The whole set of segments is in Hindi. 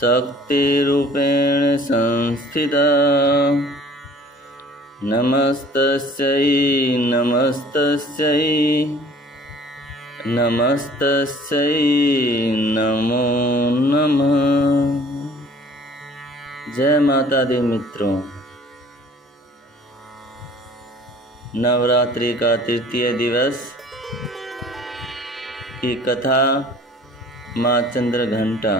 शक्तिरूपेण संस्थिता। नमस्तस्यै नमस्तस्यै नमस्तस्यै नमो नमः। जय माता दी मित्रों, नवरात्रि का तृतीय दिवस की कथा माँ चंद्रघंटा।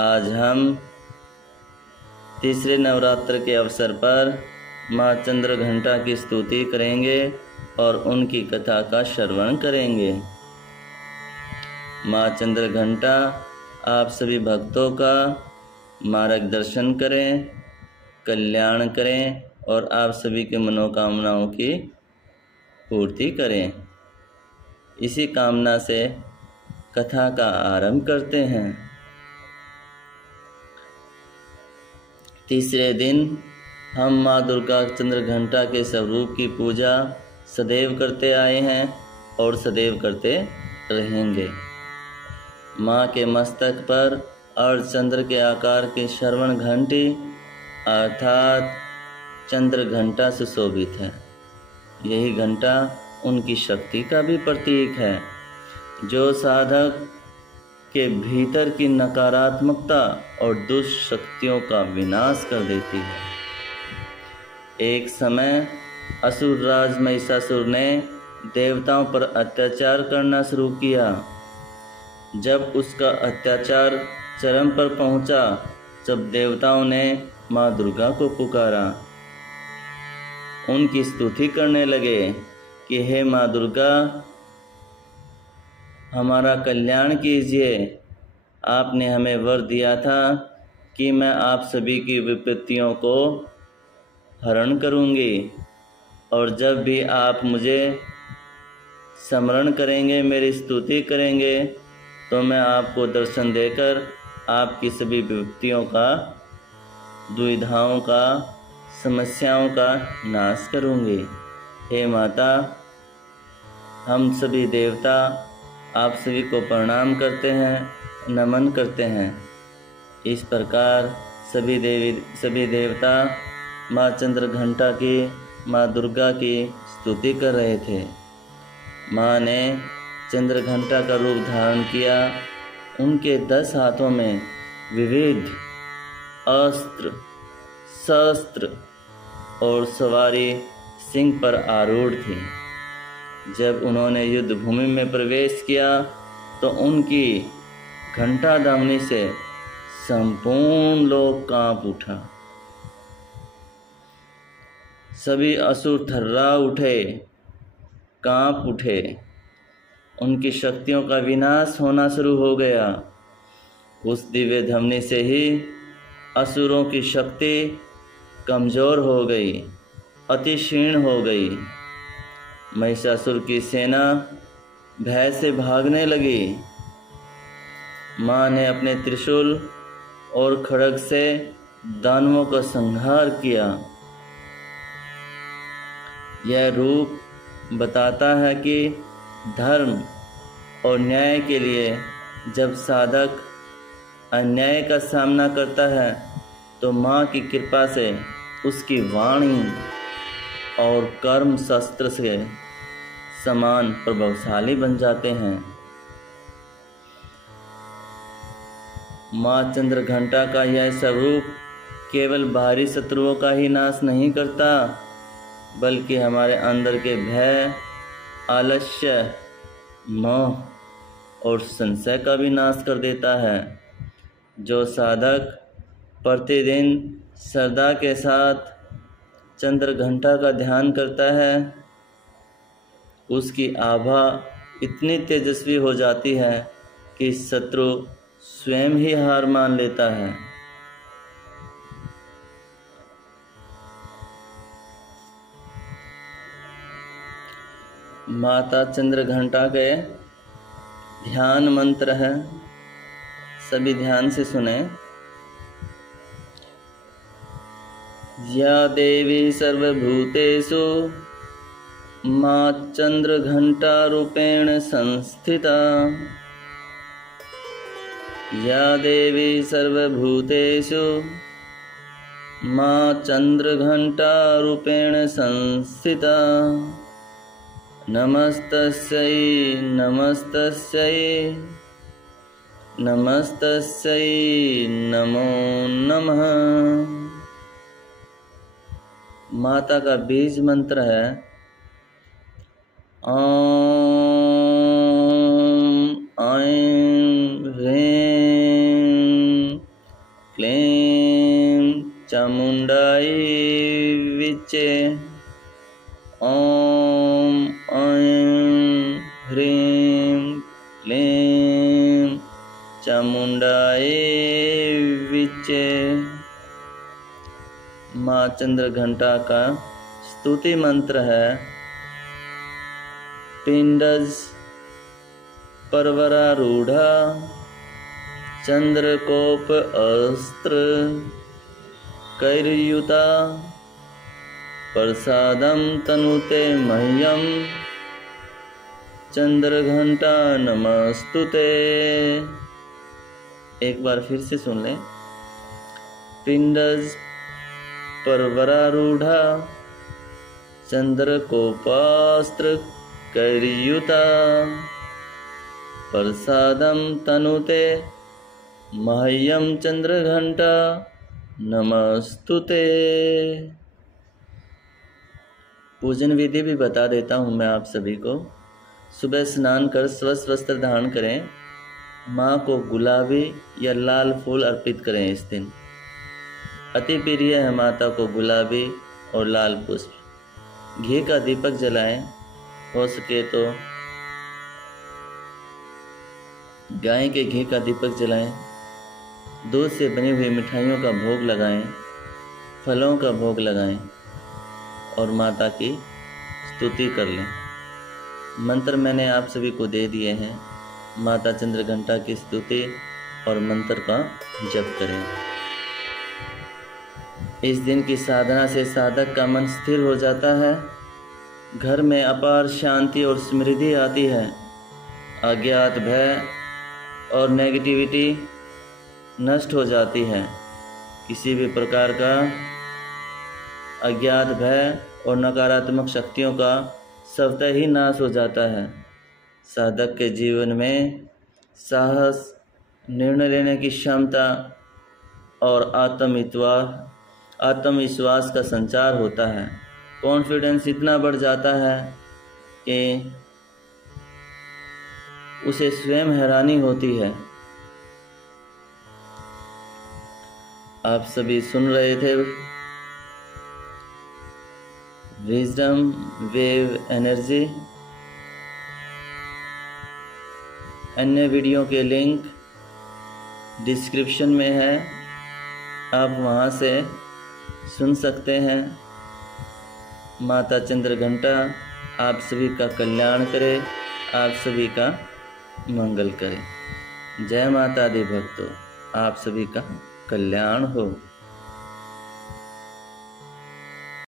आज हम तीसरे नवरात्र के अवसर पर माँ चंद्रघंटा की स्तुति करेंगे और उनकी कथा का श्रवण करेंगे। माँ चंद्रघंटा आप सभी भक्तों का मार्गदर्शन करें, कल्याण करें और आप सभी के मनोकामनाओं की पूर्ति करें। इसी कामना से कथा का आरंभ करते हैं। तीसरे दिन हम माँ दुर्गा चंद्रघंटा के स्वरूप की पूजा सदैव करते आए हैं और सदैव करते रहेंगे। माँ के मस्तक पर अर्धचंद्र के आकार की श्रवण घंटी अर्थात चंद्रघंटा सुशोभित है। यही घंटा उनकी शक्ति का भी प्रतीक है, जो साधक के भीतर की नकारात्मकता और दुष्ट शक्तियों का विनाश कर देती है। एक समय असुरराज महिषासुर ने देवताओं पर अत्याचार करना शुरू किया। जब उसका अत्याचार चरम पर पहुंचा, जब देवताओं ने माँ दुर्गा को पुकारा, उनकी स्तुति करने लगे कि हे माँ दुर्गा, हमारा कल्याण कीजिए। आपने हमें वर दिया था कि मैं आप सभी की विपत्तियों को हरण करूंगी, और जब भी आप मुझे स्मरण करेंगे, मेरी स्तुति करेंगे, तो मैं आपको दर्शन देकर आपकी सभी विपत्तियों का, दुविधाओं का, समस्याओं का नाश करूंगी। हे माता, हम सभी देवता आप सभी को प्रणाम करते हैं, नमन करते हैं। इस प्रकार सभी देवता माँ चंद्रघंटा की, माँ दुर्गा की स्तुति कर रहे थे। माँ ने चंद्रघंटा का रूप धारण किया। उनके 10 हाथों में विविध अस्त्र, शस्त्र और सवारी सिंह पर आरूढ़ थी। जब उन्होंने युद्ध भूमि में प्रवेश किया तो उनकी घंटा ध्वनि से संपूर्ण लोक कांप उठा। सभी असुर थर्रा उठे, कांप उठे। उनकी शक्तियों का विनाश होना शुरू हो गया। उस दिव्य ध्वनि से ही असुरों की शक्ति कमजोर हो गई, अति क्षीण हो गई। महिषासुर की सेना भय से भागने लगी। माँ ने अपने त्रिशूल और खड्ग से दानवों का संहार किया। यह रूप बताता है कि धर्म और न्याय के लिए जब साधक अन्याय का सामना करता है, तो माँ की कृपा से उसकी वाणी और कर्म शस्त्र से समान प्रभावशाली बन जाते हैं। माँ चंद्रघंटा का यह स्वरूप केवल बाहरी शत्रुओं का ही नाश नहीं करता, बल्कि हमारे अंदर के भय, आलस्य, मोह और संशय का भी नाश कर देता है। जो साधक प्रतिदिन श्रद्धा के साथ चंद्रघंटा का ध्यान करता है, उसकी आभा इतनी तेजस्वी हो जाती है कि शत्रु स्वयं ही हार मान लेता है। माता चंद्रघंटा के ध्यान मंत्र है, सभी ध्यान से सुने। या देवी सर्वभूतेषु माँ चंद्रघंटा रूपेण संस्थिता। या देवी सर्वभूतेषु माँ चन्द्रघण्टारूपेण संस्थिता। नमस्तस्यै नमस्तस्यै नमस्तस्यै नमो नमः। माता का बीज मंत्र है ओम ऐं ह्रीं क्लीं चामुण्डायै विचे। ओम ऐं ह्रीं क्लीं चामुण्डायै विचे। माँ चंद्रघंटा का स्तुति मंत्र है पिंडज परवरारूढ़ा चंद्रकोप अस्त्र कैर्युता प्रसादम तनुते मह्यम चंद्रघंटा नमस्तुते। एक बार फिर से सुन लें। पिंडज परवरारूढ़ा चंद्रकोपास्त्र कैर्युता प्रसादम तनुते मह्यम चंद्रघंटा नमस्तुते। पूजन विधि भी बता देता हूँ मैं आप सभी को। सुबह स्नान कर स्वस्थ वस्त्र धारण करें। माँ को गुलाबी या लाल फूल अर्पित करें। इस दिन अति प्रिय है माता को गुलाबी और लाल पुष्प। घी का दीपक जलाएं। हो सके तो गाय के घी का दीपक जलाएं। दूध से बनी हुई मिठाइयों का भोग लगाएं। फलों का भोग लगाएं और माता की स्तुति कर लें। मंत्र मैंने आप सभी को दे दिए हैं। माता चंद्रघंटा की स्तुति और मंत्र का जप करें। इस दिन की साधना से साधक का मन स्थिर हो जाता है। घर में अपार शांति और समृद्धि आती है। अज्ञात भय और नेगेटिविटी नष्ट हो जाती है। किसी भी प्रकार का अज्ञात भय और नकारात्मक शक्तियों का स्वतः ही नाश हो जाता है। साधक के जीवन में साहस, निर्णय लेने की क्षमता और आत्मविश्वास का संचार होता है। कॉन्फिडेंस इतना बढ़ जाता है कि उसे स्वयं हैरानी होती है। आप सभी सुन रहे थे विजडम वेव एनर्जी। अन्य वीडियो के लिंक डिस्क्रिप्शन में है, आप वहां से सुन सकते हैं। माता चंद्रघंटा आप सभी का कल्याण करे, आप सभी का मंगल करे। जय माता दी भक्तों, आप सभी का कल्याण हो।